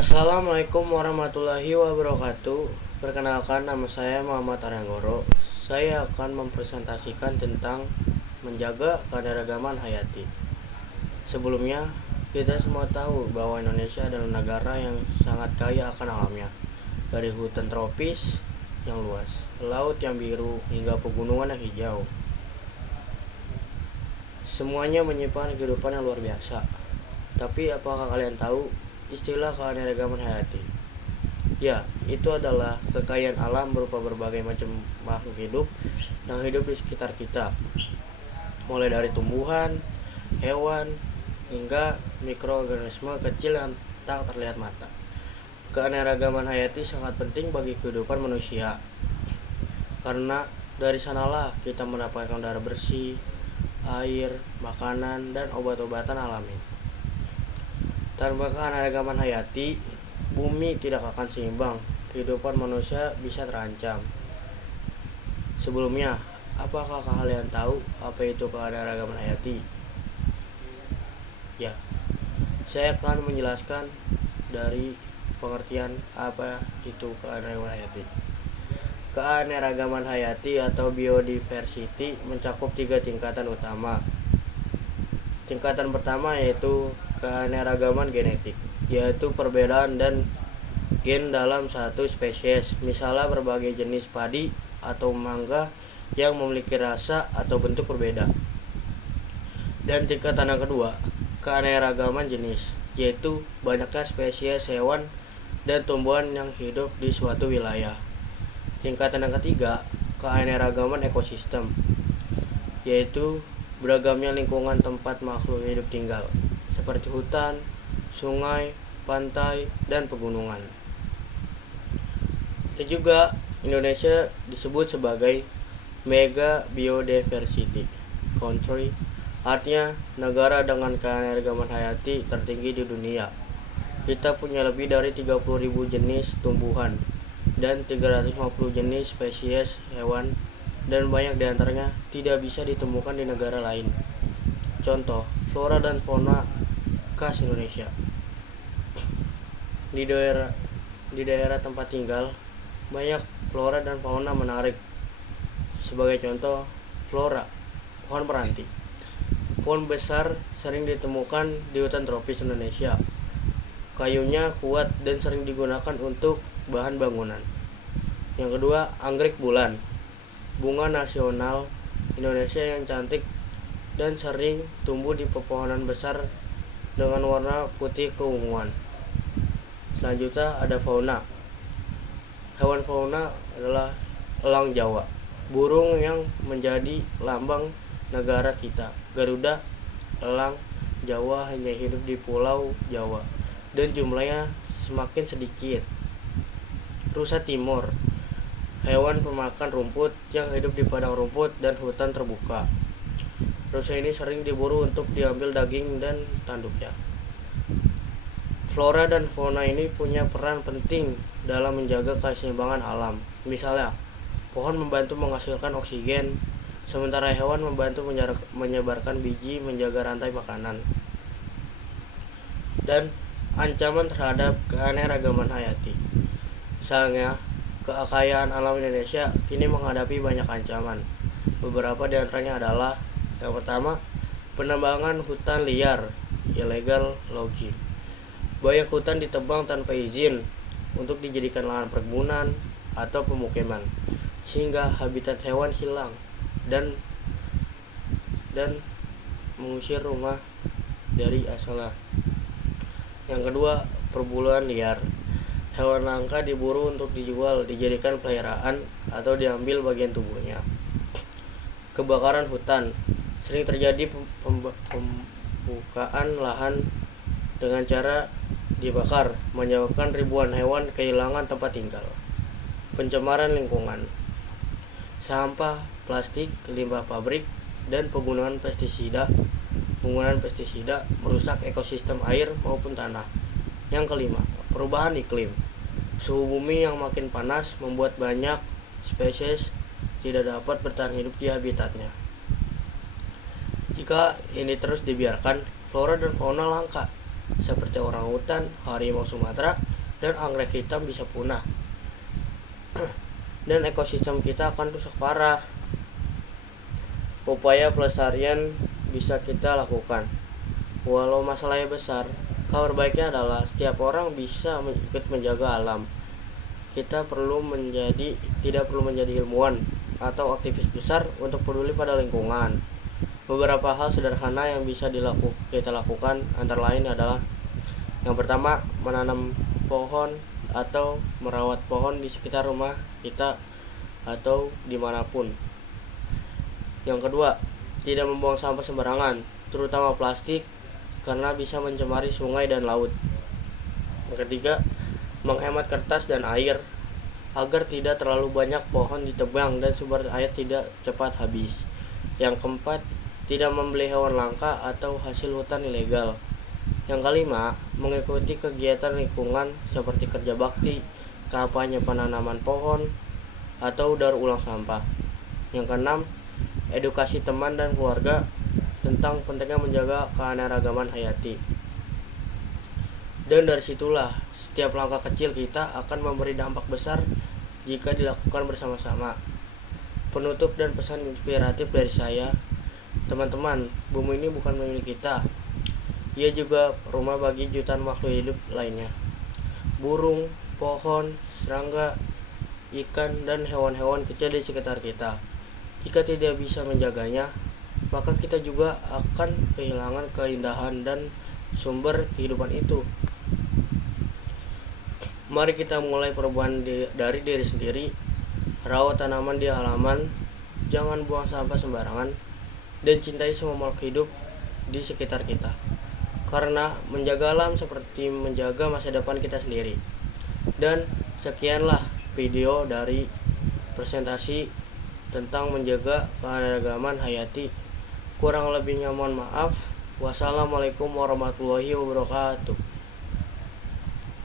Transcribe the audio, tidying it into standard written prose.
Assalamualaikum warahmatullahi wabarakatuh. Perkenalkan, nama saya Muhammad Aranggoro. Saya akan mempresentasikan tentang menjaga keanekaragaman hayati. Sebelumnya, kita semua tahu bahwa Indonesia adalah negara yang sangat kaya akan alamnya. Dari hutan tropis yang luas, laut yang biru, hingga pegunungan yang hijau. Semuanya menyimpan kehidupan yang luar biasa. Tapi apakah kalian tahu istilah keanekaragaman hayati? Ya, itu adalah kekayaan alam berupa berbagai macam makhluk hidup yang hidup di sekitar kita. Mulai dari tumbuhan, hewan, hingga mikroorganisme kecil yang tak terlihat mata. Keanekaragaman hayati sangat penting bagi kehidupan manusia. Karena dari sanalah kita mendapatkan udara bersih, air, makanan, dan obat-obatan alami. Tanpa keanekaragaman hayati, bumi tidak akan seimbang. Kehidupan manusia bisa terancam. Sebelumnya, apakah kalian tahu apa itu keanekaragaman hayati? Ya, saya akan menjelaskan dari pengertian apa itu keanekaragaman hayati. Keanekaragaman hayati atau biodiversity mencakup 3 tingkatan utama. Tingkatan pertama yaitu keanekaragaman genetik, yaitu perbedaan dan gen dalam satu spesies. Misalnya berbagai jenis padi atau mangga yang memiliki rasa atau bentuk berbeda. Dan tingkatan yang kedua, keanekaragaman jenis, yaitu banyaknya spesies hewan dan tumbuhan yang hidup di suatu wilayah. Tingkatan yang ketiga, keanekaragaman ekosistem, yaitu beragamnya lingkungan tempat makhluk hidup tinggal, seperti hutan, sungai, pantai, dan pegunungan. Dan juga Indonesia disebut sebagai mega biodiversity country, artinya negara dengan keanekaragaman hayati tertinggi di dunia. Kita punya lebih dari 30.000 jenis tumbuhan dan 350 jenis spesies hewan, dan banyak diantaranya tidak bisa ditemukan di negara lain. Contoh, flora dan fauna khas Indonesia. Di daerah tempat tinggal, banyak flora dan fauna menarik. Sebagai contoh, flora, pohon meranti. Pohon besar sering ditemukan di hutan tropis Indonesia. Kayunya kuat dan sering digunakan untuk bahan bangunan. Yang kedua, anggrek bulan, bunga nasional Indonesia yang cantik dan sering tumbuh di pepohonan besar dengan warna putih keunguan. Selanjutnya ada fauna. Hewan fauna adalah elang Jawa, burung yang menjadi lambang negara kita. Garuda, elang Jawa hanya hidup di Pulau Jawa dan jumlahnya semakin sedikit. Rusa Timor, hewan pemakan rumput yang hidup di padang rumput dan hutan terbuka. Rusa ini sering diburu untuk diambil daging dan tanduknya. Flora dan fauna ini punya peran penting dalam menjaga keseimbangan alam. Misalnya, pohon membantu menghasilkan oksigen, sementara hewan membantu menyebarkan biji, menjaga rantai makanan. Dan ancaman terhadap keanekaragaman hayati. Misalnya, kekayaan alam Indonesia kini menghadapi banyak ancaman. Beberapa di antaranya adalah: yang pertama, penambangan hutan liar, illegal logging. Banyak hutan ditebang tanpa izin untuk dijadikan lahan perkebunan atau pemukiman, sehingga habitat hewan hilang dan mengusir rumah dari asalnya. Yang kedua, perburuan liar. Hewan langka diburu untuk dijual, dijadikan peliharaan, atau diambil bagian tubuhnya. Kebakaran hutan. Sering terjadi pembukaan lahan dengan cara dibakar, menyebabkan ribuan hewan kehilangan tempat tinggal. Pencemaran lingkungan. Sampah, plastik, limbah pabrik, dan penggunaan pestisida merusak ekosistem air maupun tanah. Yang kelima, perubahan iklim. Suhu bumi yang makin panas membuat banyak spesies tidak dapat bertahan hidup di habitatnya. Jika ini terus dibiarkan, flora dan fauna langka seperti orangutan, harimau Sumatera, dan anggrek hitam bisa punah dan ekosistem kita akan rusak parah. Upaya pelestarian bisa kita lakukan. Walau masalahnya besar, kabar baiknya adalah setiap orang bisa ikut menjaga alam. Kita tidak perlu menjadi ilmuwan atau aktivis besar untuk peduli pada lingkungan. Beberapa hal sederhana yang bisa kita lakukan antara lain adalah: yang pertama, menanam pohon atau merawat pohon di sekitar rumah kita atau dimanapun. Yang kedua, tidak membuang sampah sembarangan, terutama plastik, karena bisa mencemari sungai dan laut. Yang ketiga, menghemat kertas dan air agar tidak terlalu banyak pohon ditebang dan sumber air tidak cepat habis. Yang keempat, tidak membeli hewan langka atau hasil hutan ilegal. Yang kelima, mengikuti kegiatan lingkungan seperti kerja bakti, kampanye penanaman pohon, atau daur ulang sampah. Yang keenam, edukasi teman dan keluarga tentang pentingnya menjaga keanekaragaman hayati. Dan dari situlah setiap langkah kecil kita akan memberi dampak besar jika dilakukan bersama-sama. Penutup dan pesan inspiratif dari saya, teman-teman, bumi ini bukan milik kita. Ia juga rumah bagi jutaan makhluk hidup lainnya. Burung, pohon, serangga, ikan, dan hewan-hewan kecil di sekitar kita. Jika tidak bisa menjaganya, maka kita juga akan kehilangan keindahan dan sumber kehidupan itu. Mari kita mulai perubahan dari diri sendiri. Rawat tanaman di halaman, jangan buang sampah sembarangan, dan cintai semua makhluk hidup di sekitar kita. Karena menjaga alam seperti menjaga masa depan kita sendiri. Dan sekianlah video dari presentasi tentang menjaga keanekaragaman hayati. Kurang lebihnya mohon maaf. Wassalamualaikum warahmatullahi wabarakatuh.